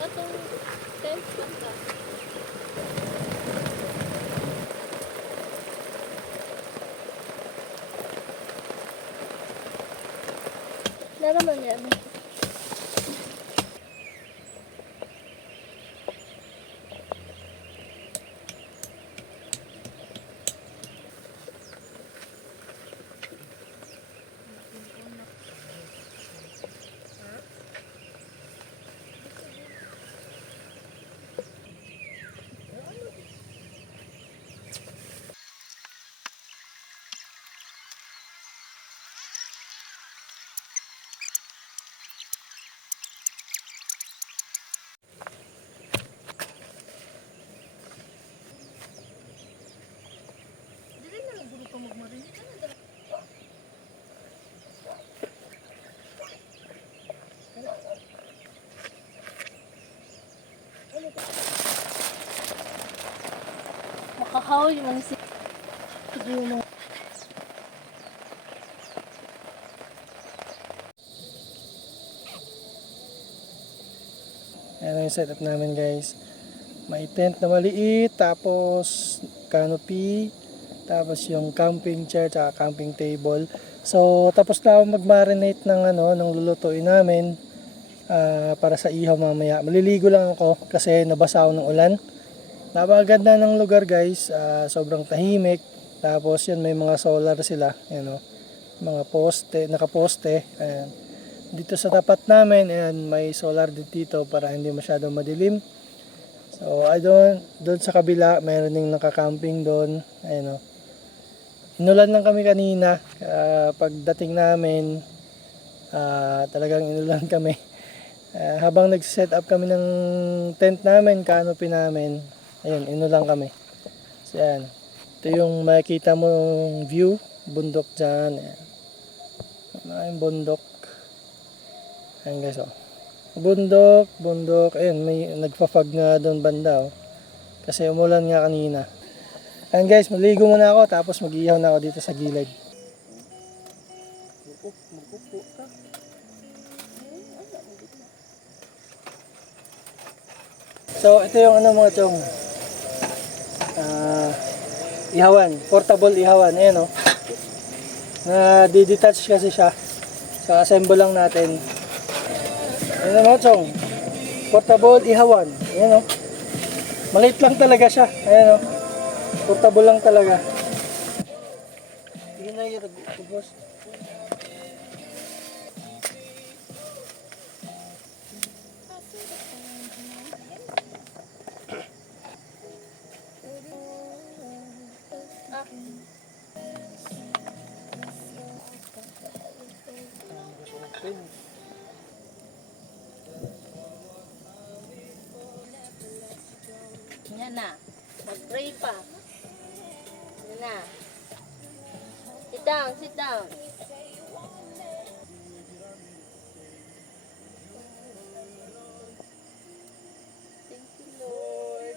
Atong tent banda. Naraman niya. Makakahoy man si Sige mo. Ayan yung setup namin guys. May tent na maliit, tapos canopy, tapos yung camping chair, tsaka camping table. So, tapos na ako mag-marinate ng ano, ng lulutuin namin ah, para sa ihaw mamaya. Maliligo lang ako kasi nabasa ako ng ulan. Napakaganda ng lugar guys, ah, sobrang tahimik. Tapos yan may mga solar sila, you know, mga poste, nakaposte. Ayan. Dito sa tapat namin, ayan, may solar dito para hindi masyadong madilim. So, I don't, doon sa kabila, mayroon ding nakakamping doon. Ayan o. Inulan lang kami kanina. Ah, pagdating namin, ah, talagang inulan kami. Ah, habang nag-set up kami ng tent namin, canopy namin, ayun, inulan kami. So, ayan. Ito yung makikita mong view, bundok dyan. Ayan. Maraming bundok. Ayan guys, oh. Bundok, bundok. Ayan, may nagpa-fog nga doon banda, oh. Kasi umulan nga kanina. Ayan guys, maligo muna ako, tapos mag-ihaw na ako dito sa gilid. So, ito yung ano mga chong. Ihawan, portable ihawan. Ayan, oh. Na di-detach kasi siya. So, assemble lang natin. Ayan mga chong. Portable ihawan. Ayan, oh. Maliit lang talaga siya. Ayan, oh. Portable lang talaga. Hindi na yung boss. Yan na. Mag-pray pa. Yan na. Sit down, sit down. Thank you, Lord.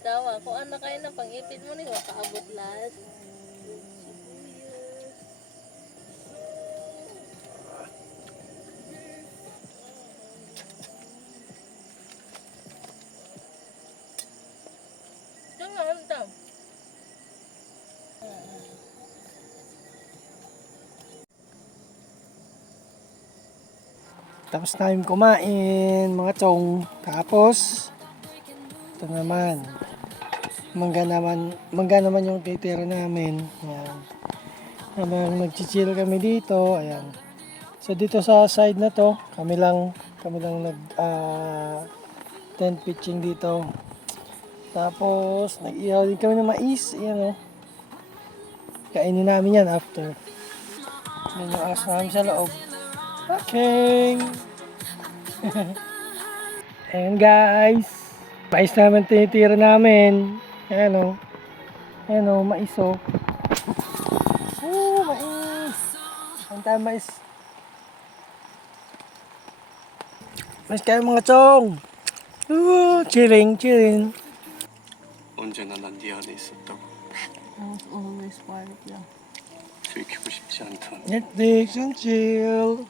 Tawa, kung ano kayo na pang-ipid mo ni makaabot lahat. Ito Tapos namin kumain, mga chong. Tapos, ito naman. Mangga naman, mangga naman yung titira namin. Ayan. Habang nag-chill kami dito, ayan. So dito sa side na to, kami lang, kami lang nag ah, tent pitching dito. Tapos, nag-ihaw din kami ng mais, ayan o. Kainin namin yan after. Yan yung aas namin sa loob. Okay. Ayan guys. Mais naman tinitira namin. Ayan o. Ayan o, mais o. Oh, mais. Ang tayo mais. Mais kayo mga chong. Ooh, chilling, chilling. 언제나 난 네 안에 있었다고 always part of you. 들키고 싶지 않던 Netflix and chill.